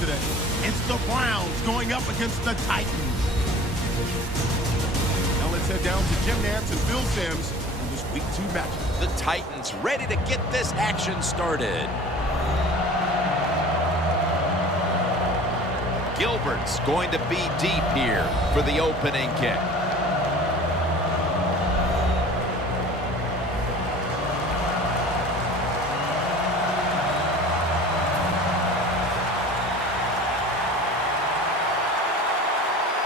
today. It's the Browns going up against the Titans. Now let's head down to Jim Nantz and Phil Simms for this Week 2 matchup. The Titans ready to get this action started. Gilbert's going to be deep here for the opening kick.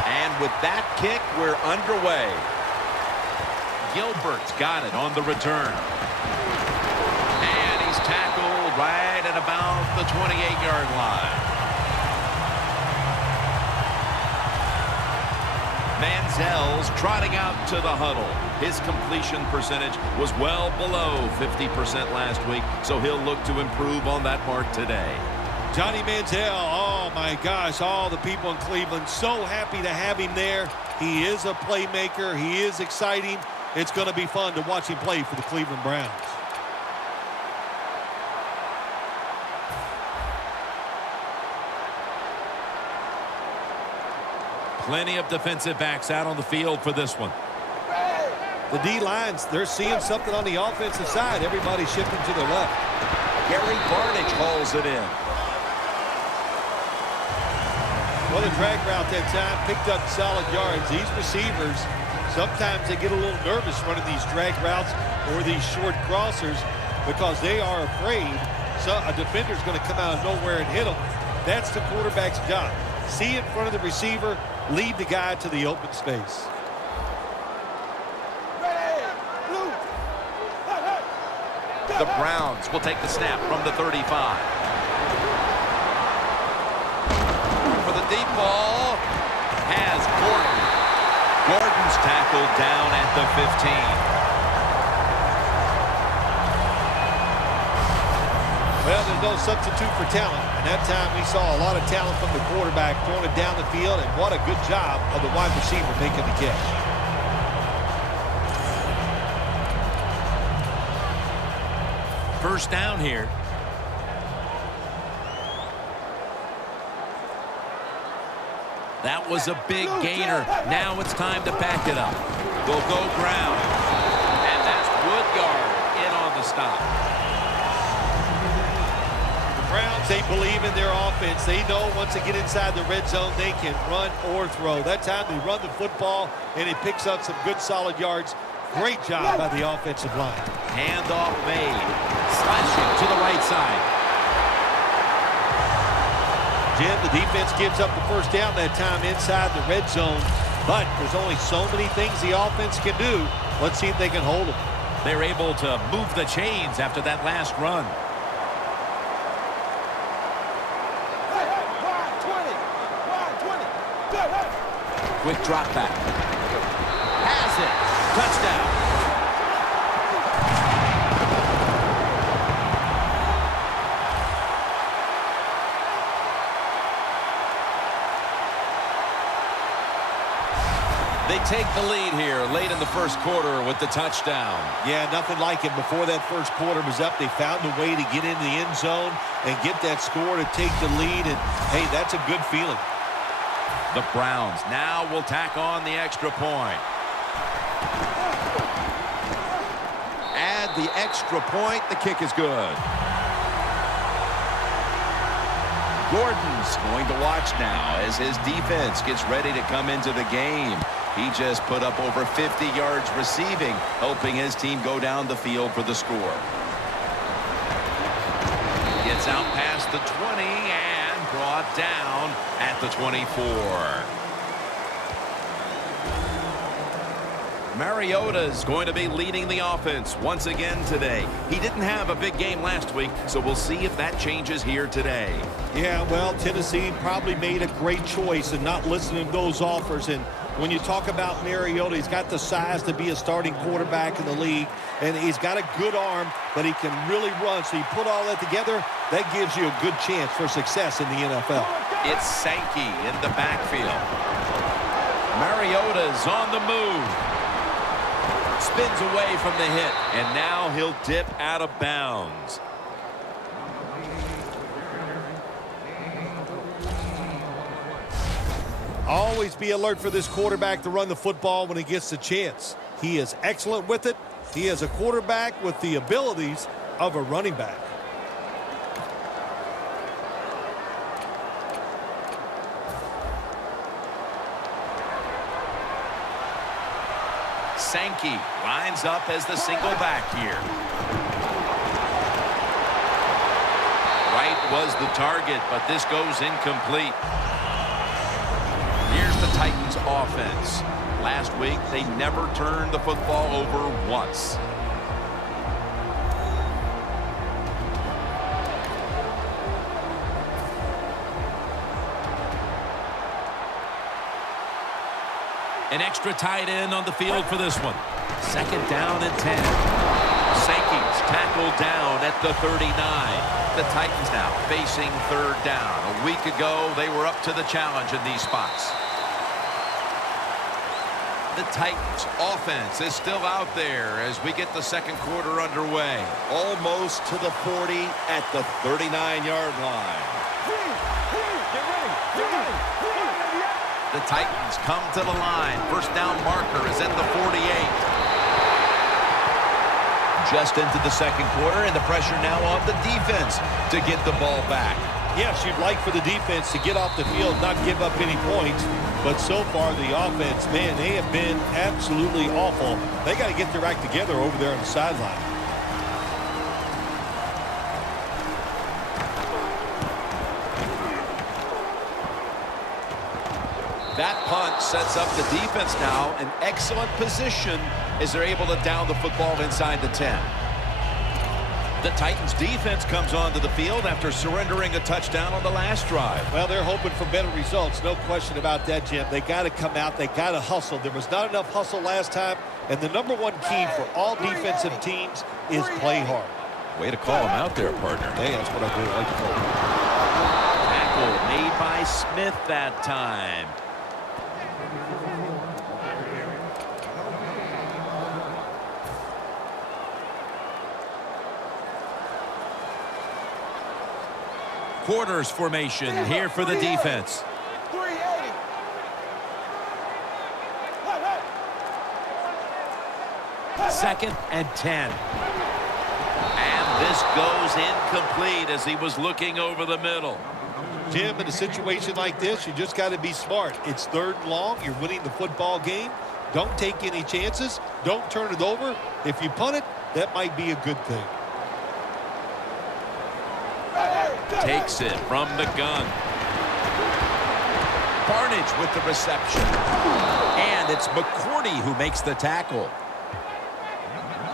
And with that kick, we're underway. Gilbert's got it on the return. And he's tackled right at about the 28-yard line. Manziel's trotting out to the huddle. His completion percentage was well below 50% last week, so he'll look to improve on that mark today. Johnny Manziel, oh my gosh, all the people in Cleveland so happy to have him there. He is a playmaker. He is exciting. It's going to be fun to watch him play for the Cleveland Browns. Plenty of defensive backs out on the field for this one. The D-lines, they're seeing something on the offensive side. Everybody shifting to their left. Gary Barnidge hauls it in. Well, the drag route that time picked up solid yards. These receivers, sometimes they get a little nervous running these drag routes or these short crossers because they are afraid a defender's going to come out of nowhere and hit them. That's the quarterback's job. See in front of the receiver, lead the guy to the open space. The Browns will take the snap from the 35. For the deep ball, has Gordon. Gordon's tackled down at the 15. Well, there's no substitute for talent. And that time we saw a lot of talent from the quarterback throwing it down the field. And what a good job of the wide receiver making the catch. First down here. That was a big gainer. Now it's time to back it up. They'll go ground. And that's Woodyard in on the stop. Browns, they believe in their offense. They know once they get inside the red zone, they can run or throw. That time they run the football, and it picks up some good solid yards. Great job by the offensive line. Handoff made. Slashing to the right side. Jim, the defense gives up the first down that time inside the red zone, but there's only so many things the offense can do. Let's see if they can hold them. They're able to move the chains after that last run. Quick drop back. Has it. Touchdown. They take the lead here late in the first quarter with the touchdown. Yeah, nothing like it. Before that first quarter was up, they found a way to get into the end zone and get that score to take the lead. And, hey, that's a good feeling. The Browns now will tack on the extra point. Add the extra point. The kick is good. Gordon's going to watch now as his defense gets ready to come into the game. He just put up over 50 yards receiving, helping his team go down the field for the score. Gets out past the 20 and brought down at the 24. Mariota's going to be leading the offense once again today. He didn't have a big game last week, so we'll see if that changes here today. Yeah, well, Tennessee probably made a great choice in not listening to those offers. And when you talk about Mariota, he's got the size to be a starting quarterback in the league, and he's got a good arm, but he can really run. So you put all that together, that gives you a good chance for success in the NFL. It's Sankey in the backfield. Mariota's on the move. Spins away from the hit, and now he'll dip out of bounds. Always be alert for this quarterback to run the football when he gets the chance. He is excellent with it. He is a quarterback with the abilities of a running back. Sankey lines up as the single back here. Wright was the target, but this goes incomplete. Here's the Titans offense. Last week, they never turned the football over once. An extra tight end on the field for this one. Second down and 10. Sankey's tackled down at the 39. The Titans now facing third down. A week ago, they were up to the challenge in these spots. The Titans offense is still out there as we get the second quarter underway. Almost to the 40 at the 39-yard line. The Titans come to the line. First down marker is at the 48. Just into the second quarter, and the pressure now on the defense to get the ball back. Yes, you'd like for the defense to get off the field, not give up any points. But so far, the offense, man, they have been absolutely awful. They got to get their act together over there on the sideline. That punt sets up the defense now in excellent position as they're able to down the football inside the 10. The Titans defense comes onto the field after surrendering a touchdown on the last drive. Well, they're hoping for better results. No question about that, Jim. They got to come out. They got to hustle. There was not enough hustle last time. And the number one key for all defensive teams is play hard. Way to call him out there, partner. Hey, that's what I do. I like to call him. Tackle made by Smith that time. Quarters formation here for the defense. Second and 10. And this goes incomplete as he was looking over the middle. Jim, in a situation like this, you just got to be smart. It's third and long. You're winning the football game. Don't take any chances. Don't turn it over. If you punt it, that might be a good thing. Takes it from the gun. Barnage with the reception. And it's McCourty who makes the tackle.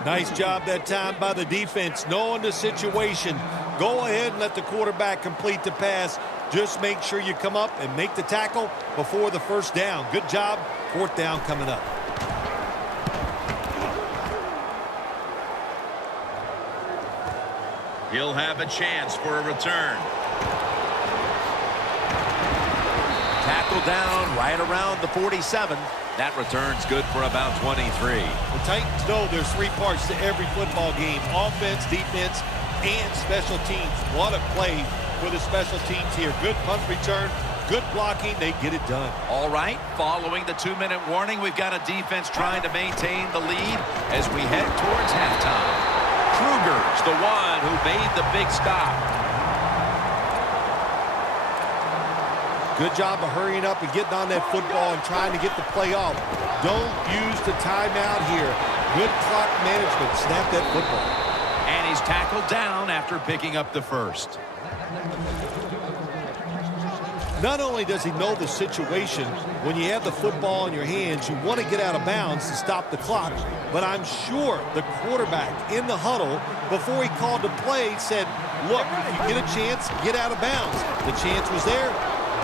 Nice job that time by the defense, knowing the situation. Go ahead and let the quarterback complete the pass. Just make sure you come up and make the tackle before the first down. Good job. Fourth down coming up. He'll have a chance for a return. Tackle down right around the 47. That return's good for about 23. The Titans know there's three parts to every football game: offense, defense, and special teams. What a play for the special teams here. Good punt return, good blocking. They get it done. All right, following the 2-minute warning, we've got a defense trying to maintain the lead as we head towards halftime. Kruger's the one who made the big stop. Good job of hurrying up and getting on that football and trying to get the play off. Don't use the timeout here. Good clock management. Snap that football. And he's tackled down after picking up the first. Not only does he know the situation, when you have the football in your hands, you want to get out of bounds to stop the clock. But I'm sure the quarterback in the huddle, before he called the play, said, look, if you get a chance, get out of bounds. The chance was there.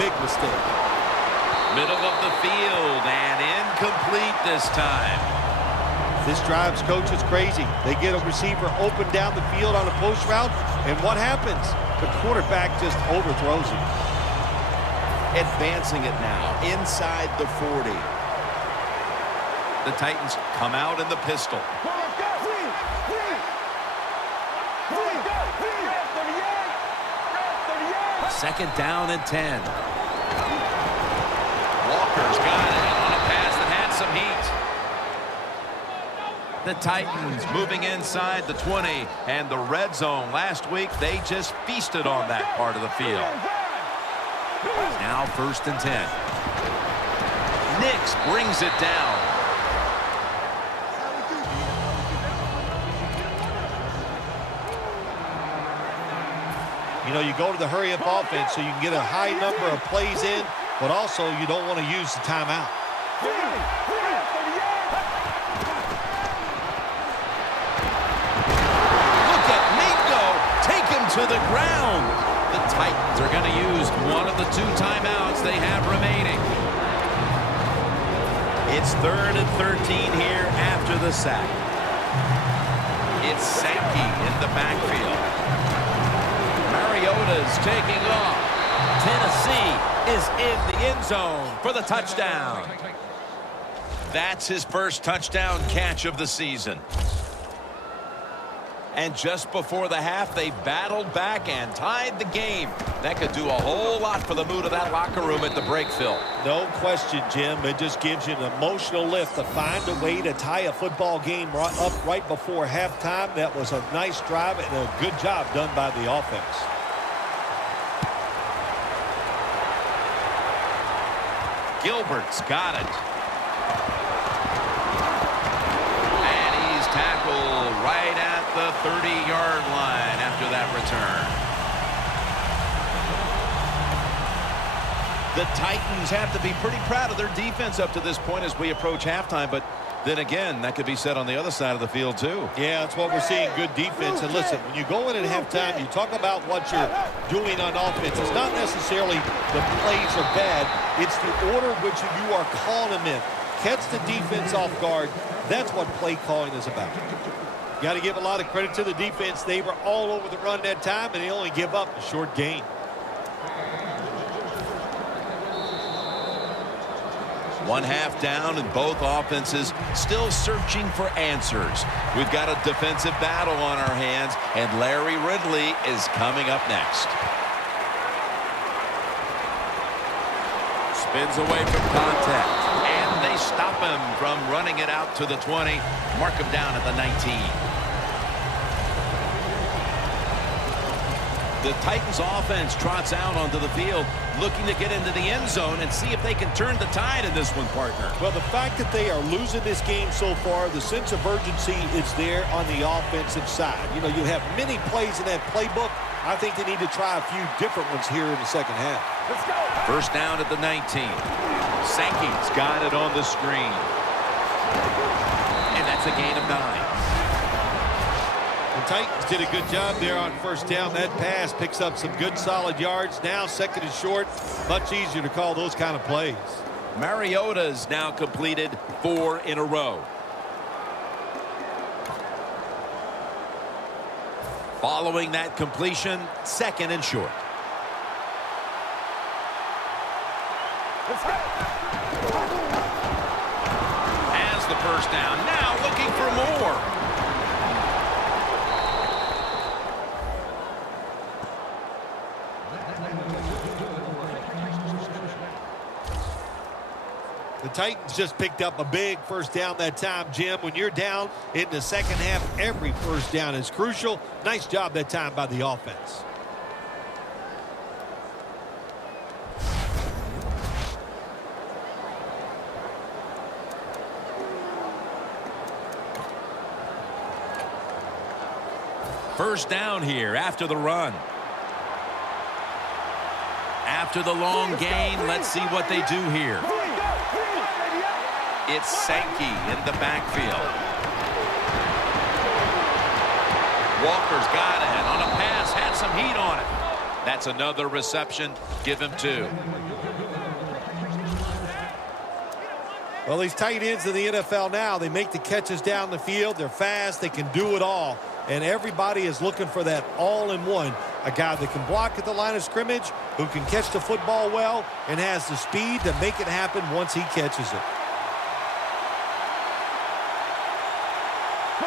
Big mistake. Middle of the field and incomplete this time. This drive's coach is crazy. They get a receiver open down the field on a post route, and what happens? The quarterback just overthrows him. Advancing it now inside the 40. The Titans come out in the pistol. Second down and 10. Walker's got it on a pass that had some heat. The Titans moving inside the 20 and the red zone. Last week, they just feasted on that part of the field. Now 1st and 10. Nix brings it down. You know, you go to the hurry-up offense so you can get a high number of plays in, but also you don't want to use the timeout. Look at Mingo take him to the ground. The Titans are going to use one of the 2 timeouts they have remaining. It's 3rd and 13 here after the sack. It's Sankey in the backfield. Mariota's taking off. Tennessee is in the end zone for the touchdown. That's his first touchdown catch of the season. And just before the half, they battled back and tied the game. That could do a whole lot for the mood of that locker room at the break, Phil. No question, Jim. It just gives you an emotional lift to find a way to tie a football game up right before halftime. That was a nice drive and a good job done by the offense. Gilbert's got it. And he's tackled right at the 30-yard line after that return. The Titans have to be pretty proud of their defense up to this point as we approach halftime, but then again, that could be said on the other side of the field too. Yeah, that's what we're seeing, good defense. And listen, when you go in at halftime, you talk about what you're doing on offense. It's not necessarily the plays are bad. It's the order in which you are calling them in. Catch the defense off guard. That's what play calling is about. Got to give a lot of credit to the defense. They were all over the run that time, and they only give up a short gain. One half down and both offenses still searching for answers. We've got a defensive battle on our hands, and Larry Ridley is coming up next. Spins away from contact, and they stop him from running it out to the 20. Mark him down at the 19. The Titans offense trots out onto the field, looking to get into the end zone and see if they can turn the tide in this one, partner. Well, the fact that they are losing this game so far, the sense of urgency is there on the offensive side. You know, you have many plays in that playbook. I think they need to try a few different ones here in the second half. Let's go. First down at the 19. Sankey's got it on the screen. And that's a gain of 9. The Titans did a good job there on first down. That pass picks up some good solid yards. Now 2nd and short. Much easier to call those kind of plays. Mariota's now completed 4 in a row. Following that completion, 2nd and short. Has the first down. Now looking for more. The Titans just picked up a big first down that time, Jim. When you're down in the second half, every first down is crucial. Nice job that time by the offense. First down here after the run. After the long gain, let's see what they do here. It's Sankey in the backfield. Walker's got it on a pass, had some heat on it. That's another reception. Give him 2. Well, these tight ends in the NFL now, they make the catches down the field. They're fast. They can do it all. And everybody is looking for that all-in-one. A guy that can block at the line of scrimmage, who can catch the football well, and has the speed to make it happen once he catches it.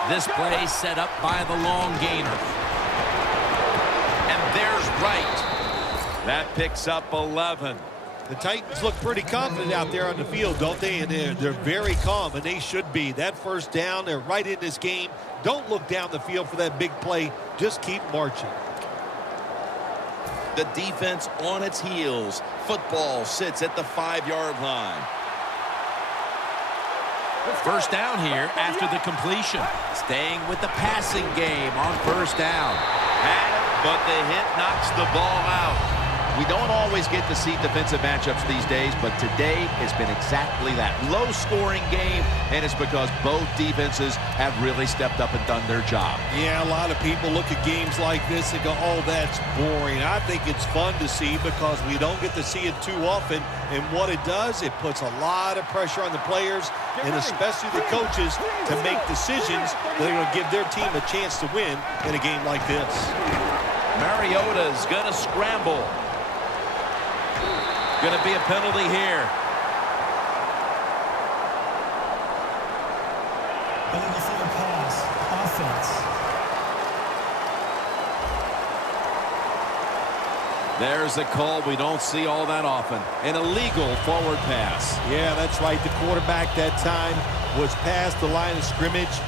This play set up by the long gainer. And there's Wright. That picks up 11. The Titans look pretty confident out there on the field, don't they? And they're very calm, and they should be. That first down, they're right in this game. Don't look down the field for that big play. Just keep marching. The defense on its heels. Football sits at the 5-yard line. First down here after the completion. Staying with the passing game on first down. Had it, but the hit knocks the ball out. We don't always get to see defensive matchups these days, but today it's been exactly that. Low-scoring game, and it's because both defenses have really stepped up and done their job. Yeah, a lot of people look at games like this and go, oh, that's boring. I think it's fun to see because we don't get to see it too often, and what it does, it puts a lot of pressure on the players and especially the coaches to make decisions that are going to give their team a chance to win in a game like this. Mariota's going to scramble. Going to be a penalty here. Illegal forward pass. Offense. There's a call we don't see all that often. An illegal forward pass. Yeah, that's right. The quarterback that time was past the line of scrimmage.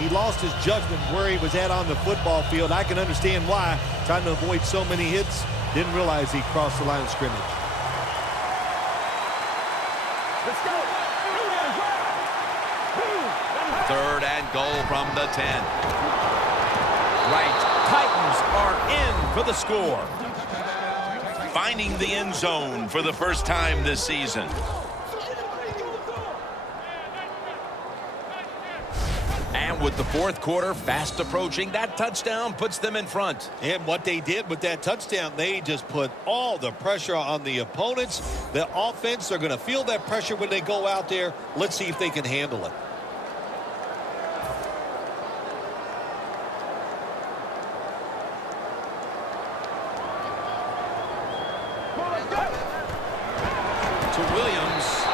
He lost his judgment where he was at on the football field. I can understand why. Trying to avoid so many hits. Didn't realize he crossed the line of scrimmage. Let's go. 3rd and goal from the 10. Right. Titans are in for the score. Finding the end zone for the first time this season. And with the 4th quarter fast approaching, that touchdown puts them in front. And what they did with that touchdown, they just put all the pressure on the opponents. The offense, they're going to feel that pressure when they go out there. Let's see if they can handle it. To Williams.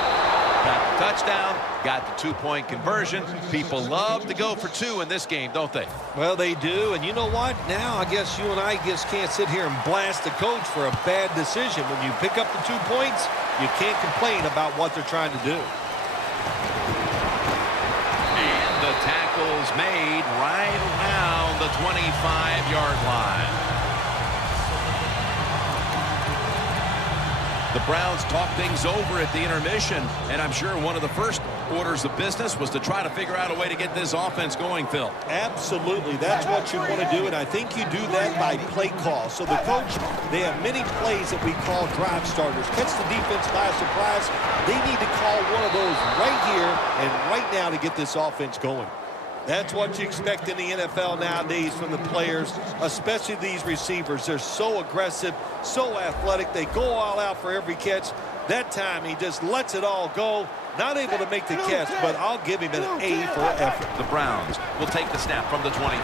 Got the touchdown. Got the 2-point conversion. People love to go for 2 in this game, don't they? Well, they do. And you know what? Now I guess you and I just can't sit here and blast the coach for a bad decision. When you pick up the 2 points, you can't complain about what they're trying to do. And the tackle's made right around the 25-yard line. The Browns talk things over at the intermission, and I'm sure one of the first orders of business was to try to figure out a way to get this offense going, Phil. Absolutely. That's what you want to do, and I think you do that by play call. So the coach, they have many plays that we call drive starters. Catch the defense by surprise. They need to call one of those right here and right now to get this offense going. That's what you expect in the NFL nowadays from the players, especially these receivers. They're so aggressive, so athletic. They go all out for every catch. That time he just lets it all go. Not able to make the catch, but I'll give him an A for effort. The Browns will take the snap from the 25.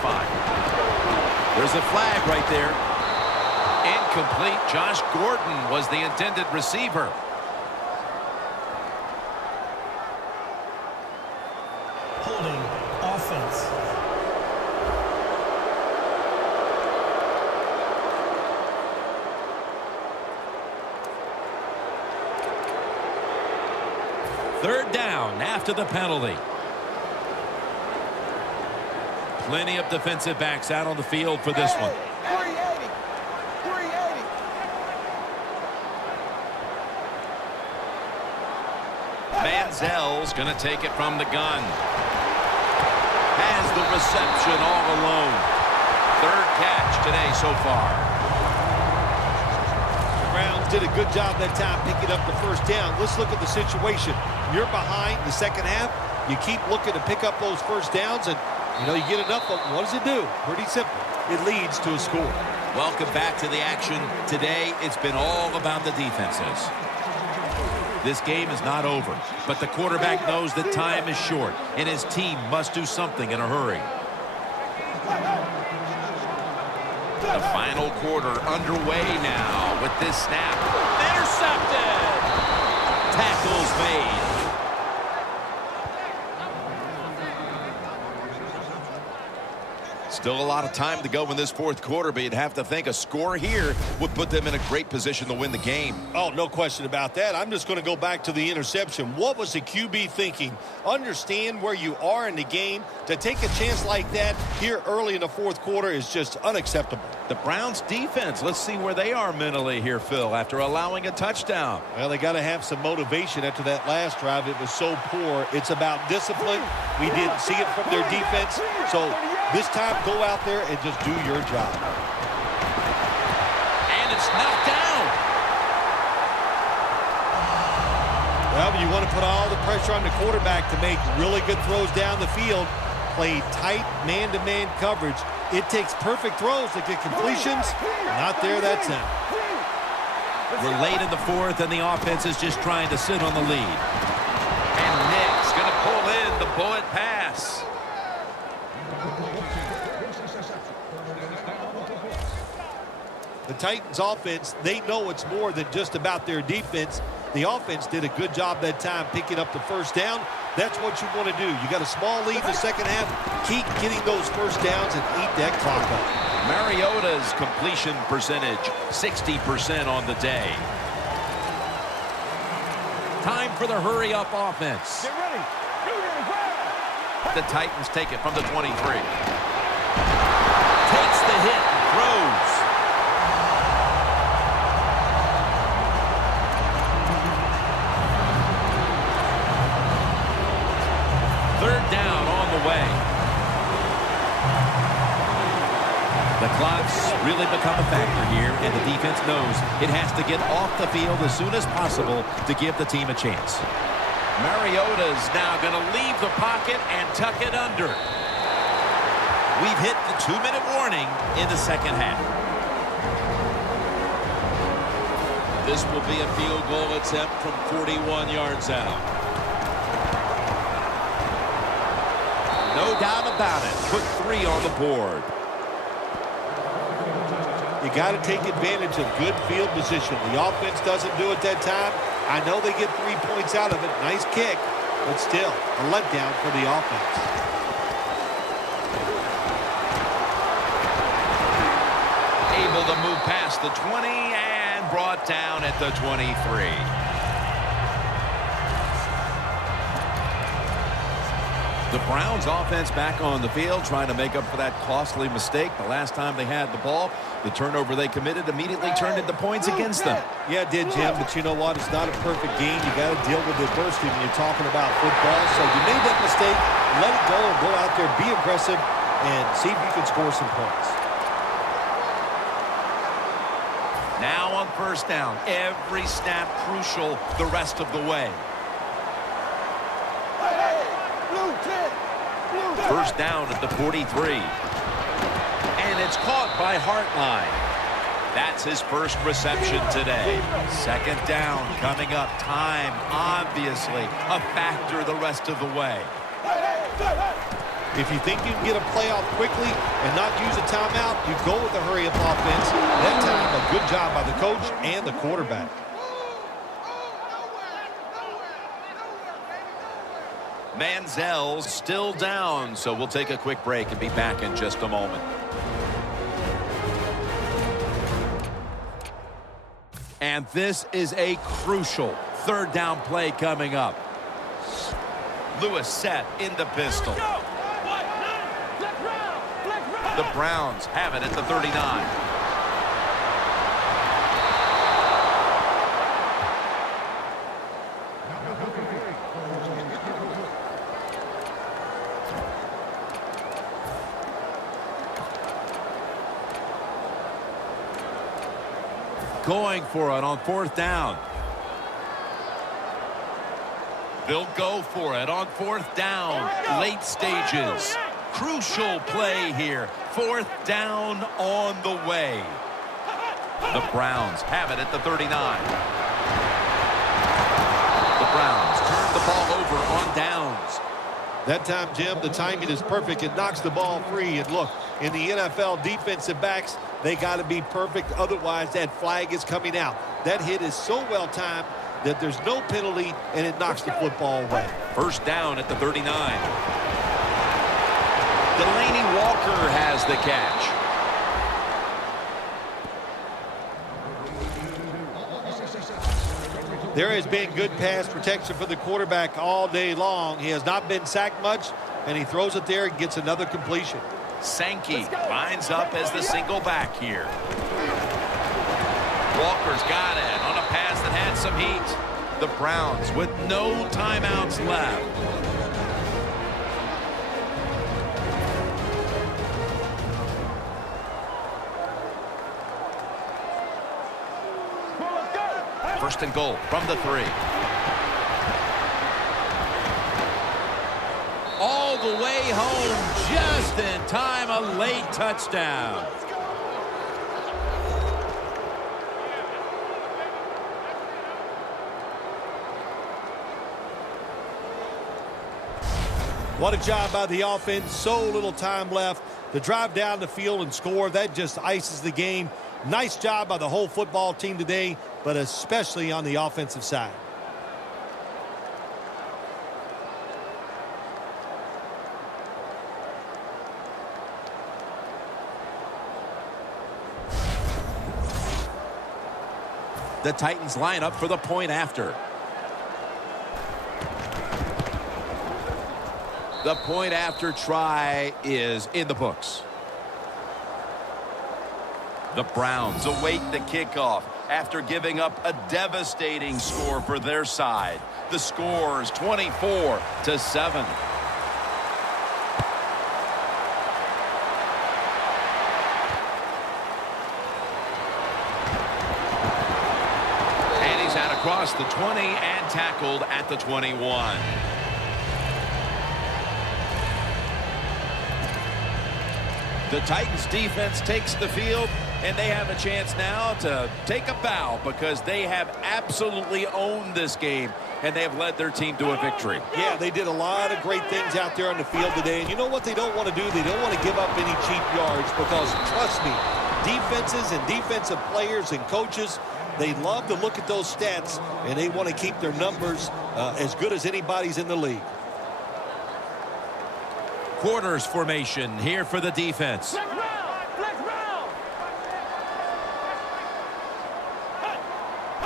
There's a flag right there. Incomplete. Josh Gordon was the intended receiver. Holding. Offense. Third down after the penalty. Plenty of defensive backs out on the field for this one. 380. 380. Manziel's going to take it from the gun. Has the reception all alone. 3rd catch today so far. The Browns did a good job that time picking up the first down. Let's look at the situation. You're behind the second half. You keep looking to pick up those first downs, and you get enough of them. What does it do? Pretty simple. It leads to a score. Welcome back to the action. Today, it's been all about the defenses. This game is not over, but the quarterback knows that time is short, and his team must do something in a hurry. The final quarter underway now with this snap. Intercepted! Tackles made. Still a lot of time to go in this fourth quarter, but you'd have to think a score here would put them in a great position to win the game. Oh, no question about that. I'm just going to go back to the interception. What was the QB thinking? Understand where you are in the game. To take a chance like that here early in the fourth quarter is just unacceptable. The Browns defense, let's see where they are mentally here, Phil, after allowing a touchdown. Well, they got to have some motivation after that last drive. It was so poor. It's about discipline. We didn't see it from their defense. So this time, go out there and just do your job. And it's knocked down. Well, you want to put all the pressure on the quarterback to make really good throws down the field. Play tight man-to-man coverage. It takes perfect throws to get completions. Not there that time. We're late in the fourth, and the offense is just trying to sit on the lead. And Nick's going to pull in the bullet pass. The Titans offense, they know it's more than just about their defense. The offense did a good job that time picking up the first down. That's what you want to do. You got a small lead in the second half. Keep getting those first downs and eat that clock up. Mariota's completion percentage, 60% on the day. Time for the hurry-up offense. Get ready. Shoot in the ground. The Titans take it from the 23. Takes the hit and throws. Third down on the way. The clock's really become a factor here, and the defense knows it has to get off the field as soon as possible to give the team a chance. Mariota's now going to leave the pocket and tuck it under. We've hit the 2-minute warning in the second half. This will be a field goal attempt from 41 yards out. No doubt about it. Put 3 on the board. You got to take advantage of good field position. The offense doesn't do it that time. I know they get 3 points out of it. Nice kick, but still a letdown for the offense. Able to move past the 20 and brought down at the 23. The Browns offense back on the field trying to make up for that costly mistake. The last time they had the ball, the turnover they committed immediately turned into points against them. Yeah, it did, Jim, but you know what? It's not a perfect game. You got to deal with adversity when you're talking about football. So you made that mistake, let it go, and go out there, be aggressive, and see if you can score some points. Now on first down, every snap crucial the rest of the way. First down at the 43. And it's caught by Hartline. That's his first reception today. Second down coming up. Time, obviously, a factor the rest of the way. If you think you can get a play off quickly and not use a timeout, you go with the hurry-up offense. That time, a good job by the coach and the quarterback. Manziel's still down, so we'll take a quick break and be back in just a moment. And this is a crucial third down play coming up. Lewis set in the pistol. The Browns have it at the 39. Going for it on fourth down. They'll go for it on fourth down. Late stages. Crucial play here. Fourth down on the way. The Browns have it at the 39. The Browns turn the ball over on downs. That time, Jim, the timing is perfect. It knocks the ball free. And look, in the NFL, defensive backs, they got to be perfect. Otherwise, that flag is coming out. That hit is so well timed that there's no penalty, and it knocks the football away. First down at the 39. Delaney Walker has the catch. There has been good pass protection for the quarterback all day long. He has not been sacked much, and he throws it there and gets another completion. Sankey lines up as the single back here. Walker's got it on a pass that had some heat. The Browns with no timeouts left. First and goal from the 3. All the way home just in time, a late touchdown. What a job by the offense. So little time left to drive down the field and score. That just ices the game. Nice job by the whole football team today, but especially on the offensive side. The Titans line up for the point after. The point after try is in the books. The Browns await the kickoff after giving up a devastating score for their side. The score is 24-7. And he's out across the 20 and tackled at the 21. The Titans defense takes the field, and they have a chance now to take a bow because they have absolutely owned this game, and they have led their team to a victory. Yeah, they did a lot of great things out there on the field today, and you know what they don't want to do? They don't want to give up any cheap yards because, trust me, defenses and defensive players and coaches, they love to look at those stats, and they want to keep their numbers as good as anybody's in the league. Quarters formation here for the defense. Flex round! Flex round!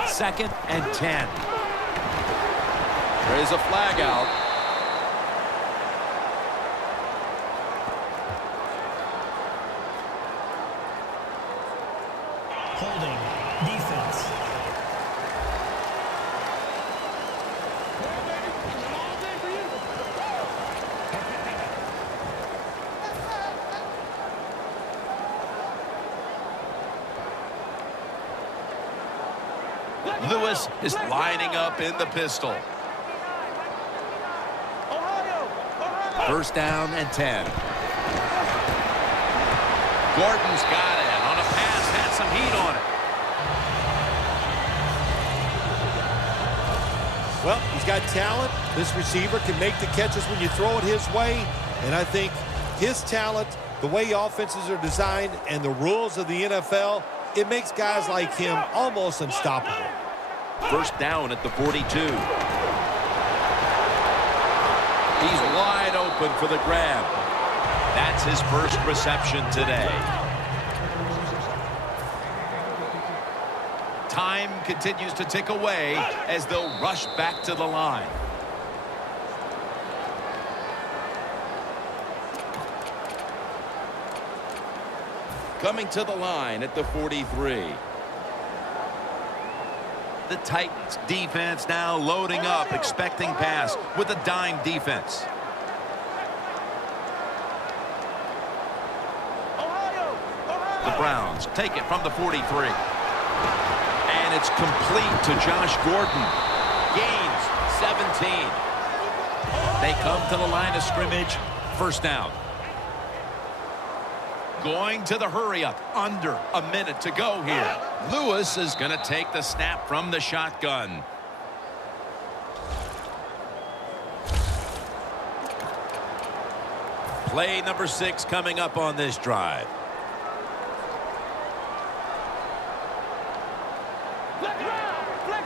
2nd and 10. There is a flag out. Holding. Defense. Lewis is lining up in the pistol. First down and 10. Gordon's got it on a pass, had some heat on it. Well, he's got talent. This receiver can make the catches when you throw it his way. And I think his talent, the way offenses are designed, and the rules of the NFL, it makes guys like him almost unstoppable. First down at the 42. He's wide open for the grab. That's his first reception today. Time continues to tick away as they'll rush back to the line. Coming to the line at the 43. The Titans defense now loading up, expecting pass with a dime defense. The Browns take it from the 43. And it's complete to Josh Gordon. Gains 17. They come to the line of scrimmage. First down. Going to the hurry-up. Under a minute to go here. Lewis is going to take the snap from the shotgun. Play number 6 coming up on this drive. Flex round! Flex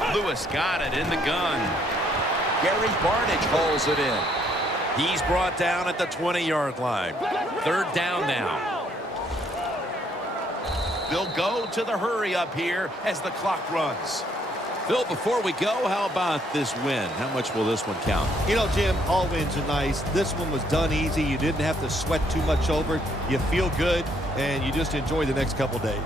round! Lewis got it in the gun. Gary Barnidge hauls it in. He's brought down at the 20-yard line. Third down now. They'll go to the hurry up here as the clock runs. Phil, before we go, how about this win? How much will this one count? You know, Jim, all wins are nice. This one was done easy. You didn't have to sweat too much over it. You feel good, and you just enjoy the next couple days.